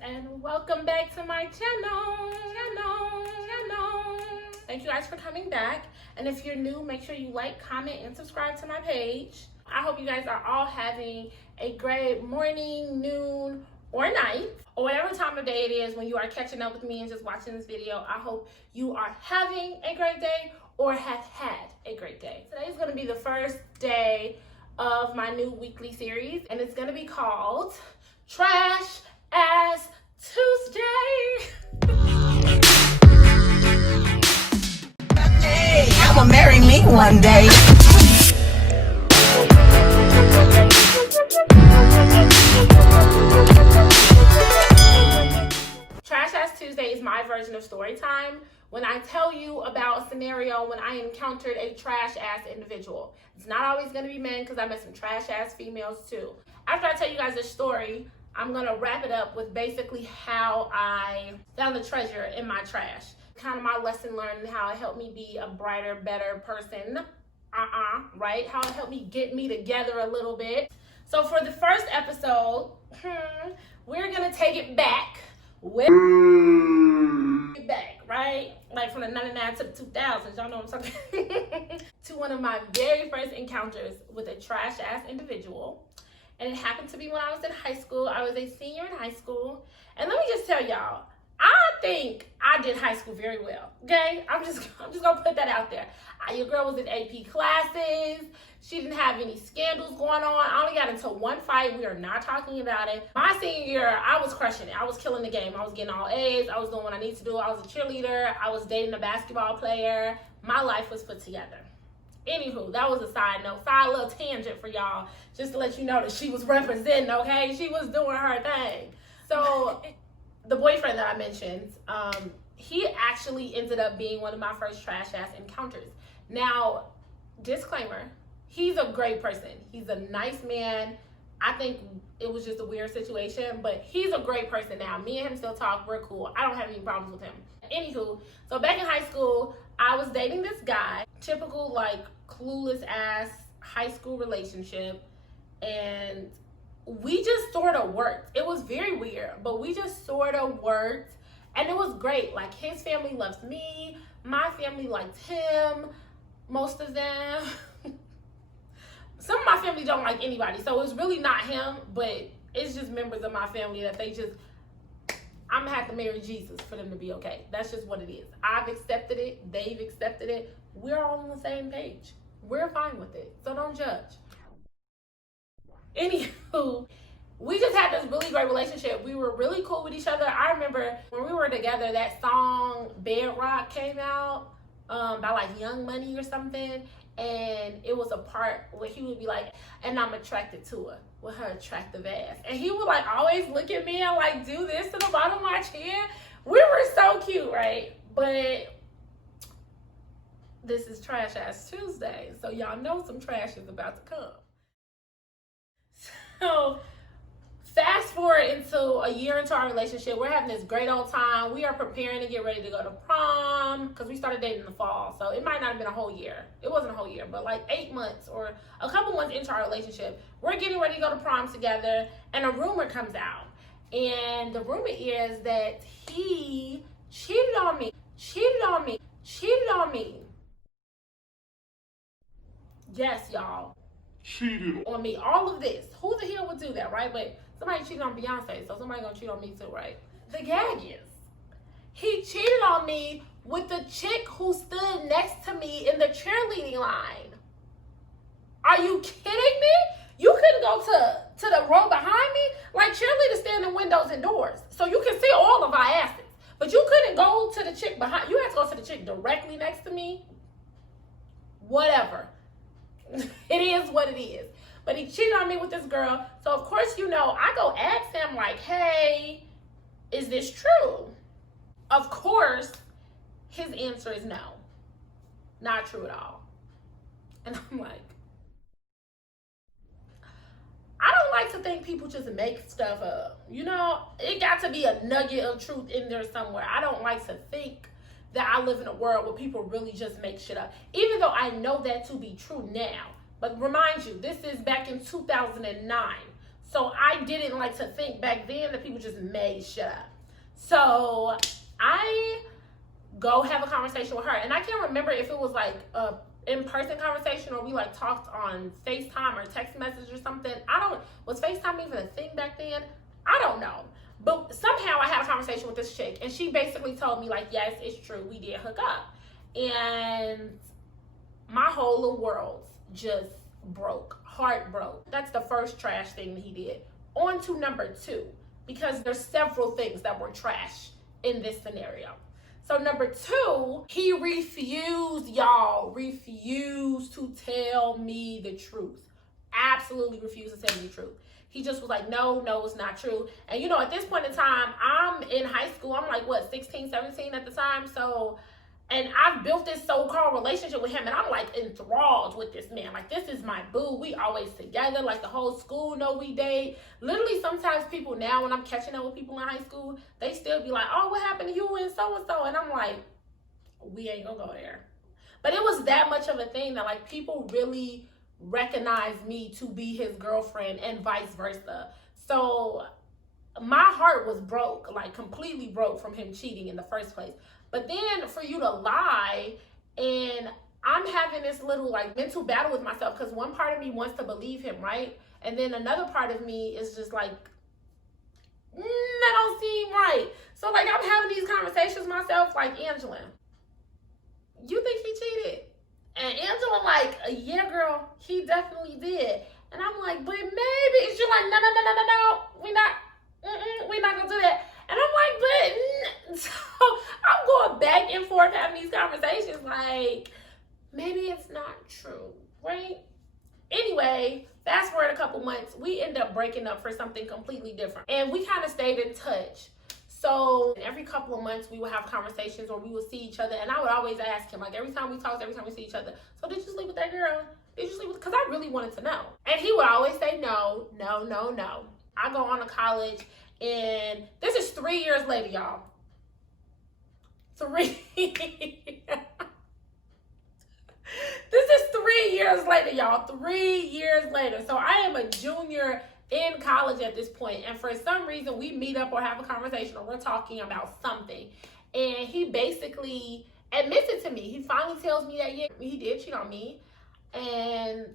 and welcome back to my channel. Thank you guys for coming back, and if you're new, make sure you like, comment, and subscribe to my page. I hope you guys are all having a great morning, noon, or night, or whatever time of day it is when you are catching up with me and just watching this video. I hope you are having a great day or have had a great day. Today is going to be the first day of my new weekly series, and it's going to be called Trash Ass Tuesday. I'ma marry me one day. Trash Ass Tuesday is my version of story time. When I tell you about a scenario when I encountered a trash ass individual. It's not always going to be men, because I met some trash ass females too. After I tell you guys this story, I'm going to wrap it up with basically how I found the treasure in my trash. Kind of my lesson learned and how it helped me be a brighter, better person. Right? How it helped me get me together a little bit. So for the first episode, we're going to take it back. Right? Like from the 99 to the 2000s, y'all know what I'm talking to one of my very first encounters with a trash ass individual. And it happened to be when I was in high school. I was a senior in high school. And let me just tell y'all, I think I did high school very well. Okay? I'm just gonna put that out there. Your girl was in AP classes. She didn't have any scandals going on. I only got into one fight. We are not talking about it. My senior year, I was crushing it. I was killing the game. I was getting all A's. I was doing what I need to do. I was a cheerleader. I was dating a basketball player. My life was put together. Anywho, that was a side note. Side little tangent for y'all. Just to let you know that she was representing, okay? She was doing her thing. So the boyfriend that I mentioned, he actually ended up being one of my first trash ass encounters. Now, disclaimer, he's a great person. He's a nice man. I think it was just a weird situation, but he's a great person now. Me and him still talk. We're cool. I don't have any problems with him. Anywho, so back in high school, I was dating this guy. Typical, like, clueless ass high school relationship. And we just sort of worked. It was very weird, but we just sort of worked. And it was great. Like, his family loves me. My family liked him. Most of them. Some of my family don't like anybody. So it's really not him, but it's just members of my family that they just, I'm going to have to marry Jesus for them to be okay. That's just what it is. I've accepted it. They've accepted it. We're all on the same page. We're fine with it. So don't judge. Anywho, we just had this really great relationship. We were really cool with each other. I remember when we were together, that song Bedrock came out by like Young Money or something. And it was a part where he would be like, and I'm attracted to her with her attractive ass. And he would like always look at me and like do this to the bottom of my chin. We were so cute, right? But this is Trash Ass Tuesday. So y'all know some trash is about to come. So fast forward into a year into our relationship. We're having this great old time. We are preparing to get ready to go to prom because we started dating in the fall. So it might not have been a whole year. It wasn't a whole year, but like 8 months or a couple months into our relationship, we're getting ready to go to prom together, and a rumor comes out. And the rumor is that he cheated on me. Yes, y'all. Cheated on me. All of this. Who the hell would do that, right? But somebody cheated on Beyonce, so somebody gonna cheat on me too, right? The gag is, he cheated on me with the chick who stood next to me in the cheerleading line. Are you kidding me? You couldn't go to the row behind me? Like, cheerleaders stand in windows and doors, so you can see all of our asses. But you couldn't go to the chick behind. You had to go to the chick directly next to me. Whatever. It is what it is. But he cheated on me with this girl. So, of course, you know, I go ask him, like, hey, is this true? Of course, his answer is no. Not true at all. And I'm like, I don't like to think people just make stuff up. You know, it got to be a nugget of truth in there somewhere. I don't like to think that I live in a world where people really just make shit up, even though I know that to be true now. But remind you, this is back in 2009. So I didn't like to think back then that people just made shit up. So I go have a conversation with her, and I can't remember if it was like a in-person conversation or we like talked on FaceTime or text message or something. Was FaceTime even a thing back then? I don't know. But somehow I had a conversation with this chick, and she basically told me like, yes, it's true, we did hook up. And my whole little world just broke, heart broke. That's the first trash thing that he did. On to number 2, because there's several things that were trash in this scenario. So number 2, he refused to tell me the truth. Absolutely refused to tell me the truth. He just was like, no, it's not true. And you know, at this point in time, I'm in high school. I'm like, 16, 17 at the time. So, and I've built this so-called relationship with him, and I'm like enthralled with this man. Like, this is my boo. We always together. Like, the whole school know we date. Literally, sometimes people now, when I'm catching up with people in high school, they still be like, oh, what happened to you and so-and-so? And I'm like, we ain't gonna go there. But it was that much of a thing that, like, people really recognized me to be his girlfriend and vice versa. So my heart was broke, like completely broke from him cheating in the first place. But then for you to lie, and I'm having this little like mental battle with myself, because one part of me wants to believe him, right? And then another part of me is just like, that don't seem right. So like I'm having these conversations with myself like, Angela, you think he cheated? And Angela like, yeah, girl, he definitely did. And I'm like, but maybe. And she's like, no, we're not gonna do that. And I'm like, but so I'm going back and forth having these conversations like, maybe it's not true, right? Anyway, fast forward a couple months, we end up breaking up for something completely different. And we kind of stayed in touch. So every couple of months we would have conversations or we would see each other, and I would always ask him, like every time we talked, every time we see each other, so did you sleep with that girl? Did you sleep with, because I really wanted to know. And he would always say no. I go on to college, and this is 3 years later, y'all. 3 This is 3 years later, y'all. 3 years later. So I am a junior in college at this point, and for some reason we meet up or have a conversation or we're talking about something, and he basically admits it to me. He finally tells me that, yeah, he did cheat on me. And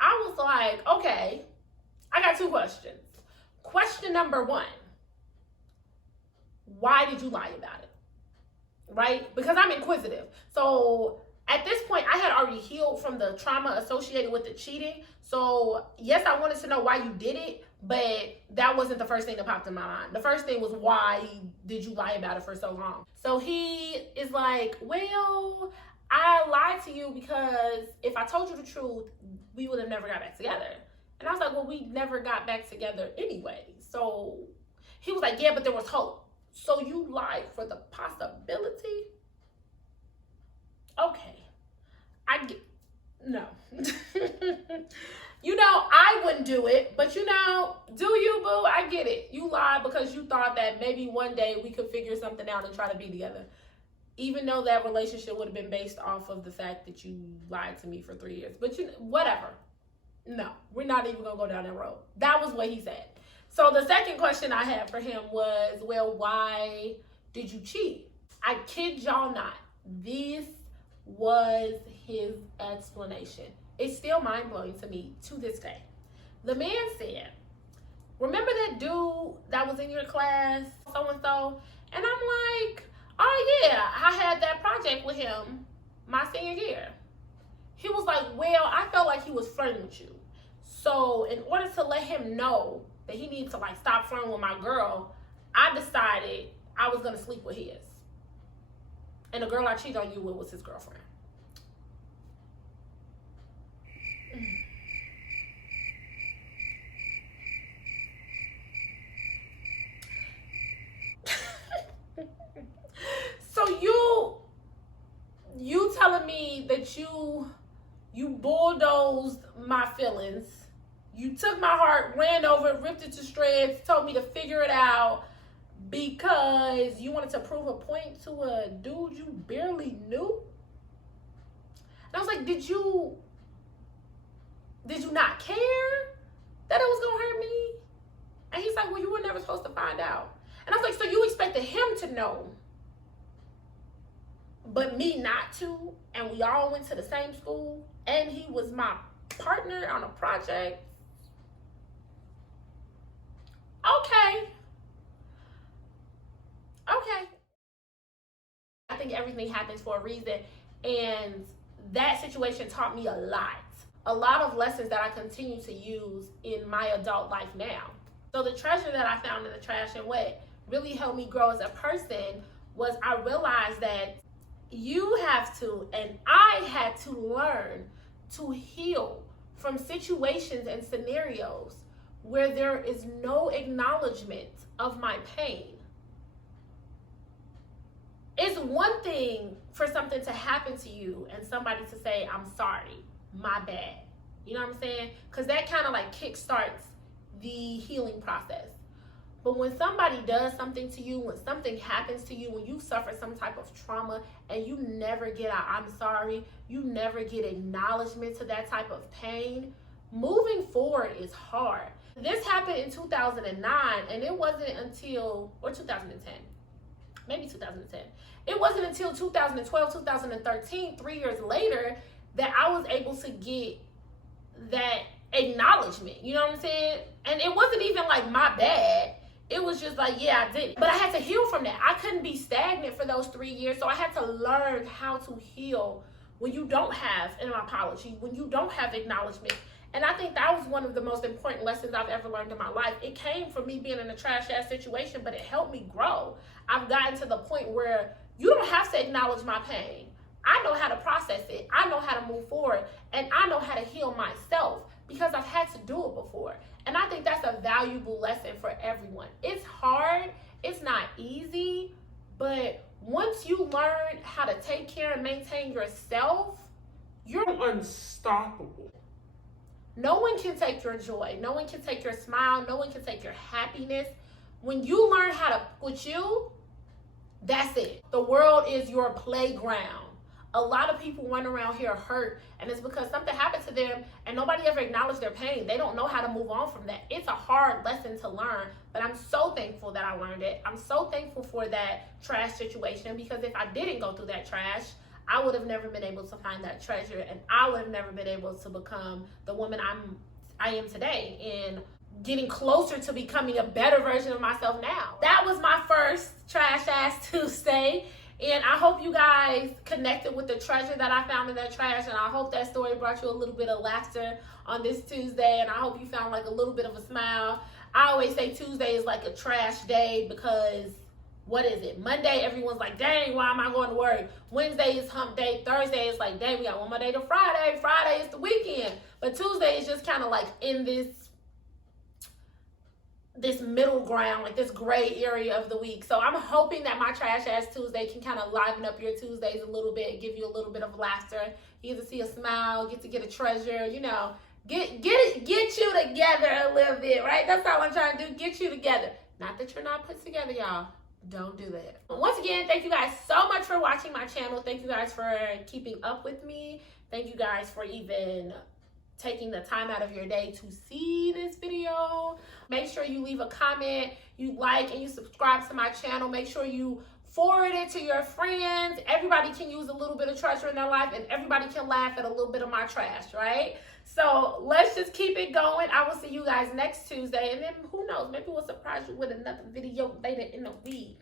I was like, okay, I got 2 questions. Question number 1, why did you lie about it? Right? Because I'm inquisitive. So at this point, I had already healed from the trauma associated with the cheating. So yes, I wanted to know why you did it, but that wasn't the first thing that popped in my mind. The first thing was, why did you lie about it for so long? So he is like, well, I lied to you because if I told you the truth, we would have never got back together. And I was like, well, we never got back together anyway. So he was like, yeah, but there was hope. So you lied for the possibility? Okay. No. You know, I wouldn't do it, but you know, do you, boo? I get it. You lied because you thought that maybe one day we could figure something out and try to be together. Even though that relationship would have been based off of the fact that you lied to me for 3 years. But you, whatever. No, we're not even gonna go down that road. That was what he said. So the second question I had for him was, well, why did you cheat? I kid y'all not. This was his explanation. It's still mind-blowing to me to this day. The man said, remember that dude that was in your class, so-and-so? And I'm like, oh yeah, I had that project with him my senior year. He was like, well, I felt like he was flirting with you. So in order to let him know that he needed to like stop flirting with my girl, I decided I was gonna sleep with his. And the girl I cheated on you with was his girlfriend. So you telling me that you bulldozed my feelings, you took my heart, ran over it, ripped it to shreds, told me to figure it out because you wanted to prove a point to a dude you barely knew? And I was like, did you not care? that it was gonna hurt me? And he's like, well, you were never supposed to find out. And I was like, so you expected him to know, but me not to? And we all went to the same school, and he was my partner on a project. Okay. I think everything happens for a reason, and that situation taught me a lot of lessons that I continue to use in my adult life now. So the treasure that I found in the trash and what really helped me grow as a person was I realized that you have to, and I had to learn to heal from situations and scenarios where there is no acknowledgement of my pain. It's one thing for something to happen to you and somebody to say, I'm sorry, my bad. You know what I'm saying? Because that kind of like kickstarts the healing process. But when somebody does something to you, when something happens to you, when you suffer some type of trauma and you never get a I'm sorry, you never get acknowledgement to that type of pain, moving forward is hard. This happened in 2009, and it wasn't until, or 2010, maybe 2010. It wasn't until 2012, 2013, 3 years later, that I was able to get that acknowledgement. You know what I'm saying? And it wasn't even like my bad. It was just like, yeah, I did it. But I had to heal from that. I couldn't be stagnant for those 3 years. So I had to learn how to heal when you don't have an apology, when you don't have acknowledgement. And I think that was one of the most important lessons I've ever learned in my life. It came from me being in a trash ass situation, but it helped me grow. I've gotten to the point where you don't have to acknowledge my pain. I know how to process it. I know how to move forward, and I know how to heal myself because I've had to do it before. And I think that's a valuable lesson for everyone. It's hard, it's not easy, but once you learn how to take care and maintain yourself, you're unstoppable. No one can take your joy. No one can take your smile. No one can take your happiness. When you learn how to put you, that's it. The world is your playground. A lot of people run around here hurt, and it's because something happened to them and nobody ever acknowledged their pain. They don't know how to move on from that. It's a hard lesson to learn, but I'm so thankful that I learned it. I'm so thankful for that trash situation, because if I didn't go through that trash, I would have never been able to find that treasure, and I would have never been able to become the woman I am today, and getting closer to becoming a better version of myself now. That was my first Trash Ass Tuesday, and I hope you guys connected with the treasure that I found in that trash, and I hope that story brought you a little bit of laughter on this Tuesday, and I hope you found like a little bit of a smile. I always say Tuesday is like a trash day because what is it? Monday, everyone's like, dang, why am I going to work? Wednesday is hump day. Thursday is like, dang, we got one more day to Friday. Friday is the weekend. But Tuesday is just kind of like in this middle ground, like this gray area of the week. So I'm hoping that my Trash Ass Tuesday can kind of liven up your Tuesdays a little bit, give you a little bit of laughter. You get to see a smile, get to get a treasure, you know, get you together a little bit, right? That's all I'm trying to do, get you together. Not that you're not put together, y'all. Don't do that. Once again, thank you guys so much for watching my channel. Thank you guys for keeping up with me. Thank you guys for even taking the time out of your day to see this video. Make sure you leave a comment, you like, and you subscribe to my channel. Make sure you forward it to your friends. Everybody can use a little bit of treasure in their life, and everybody can laugh at a little bit of my trash, right? So let's just keep it going. I will see you guys next Tuesday, and then who knows, maybe we'll surprise you with another video later in the week.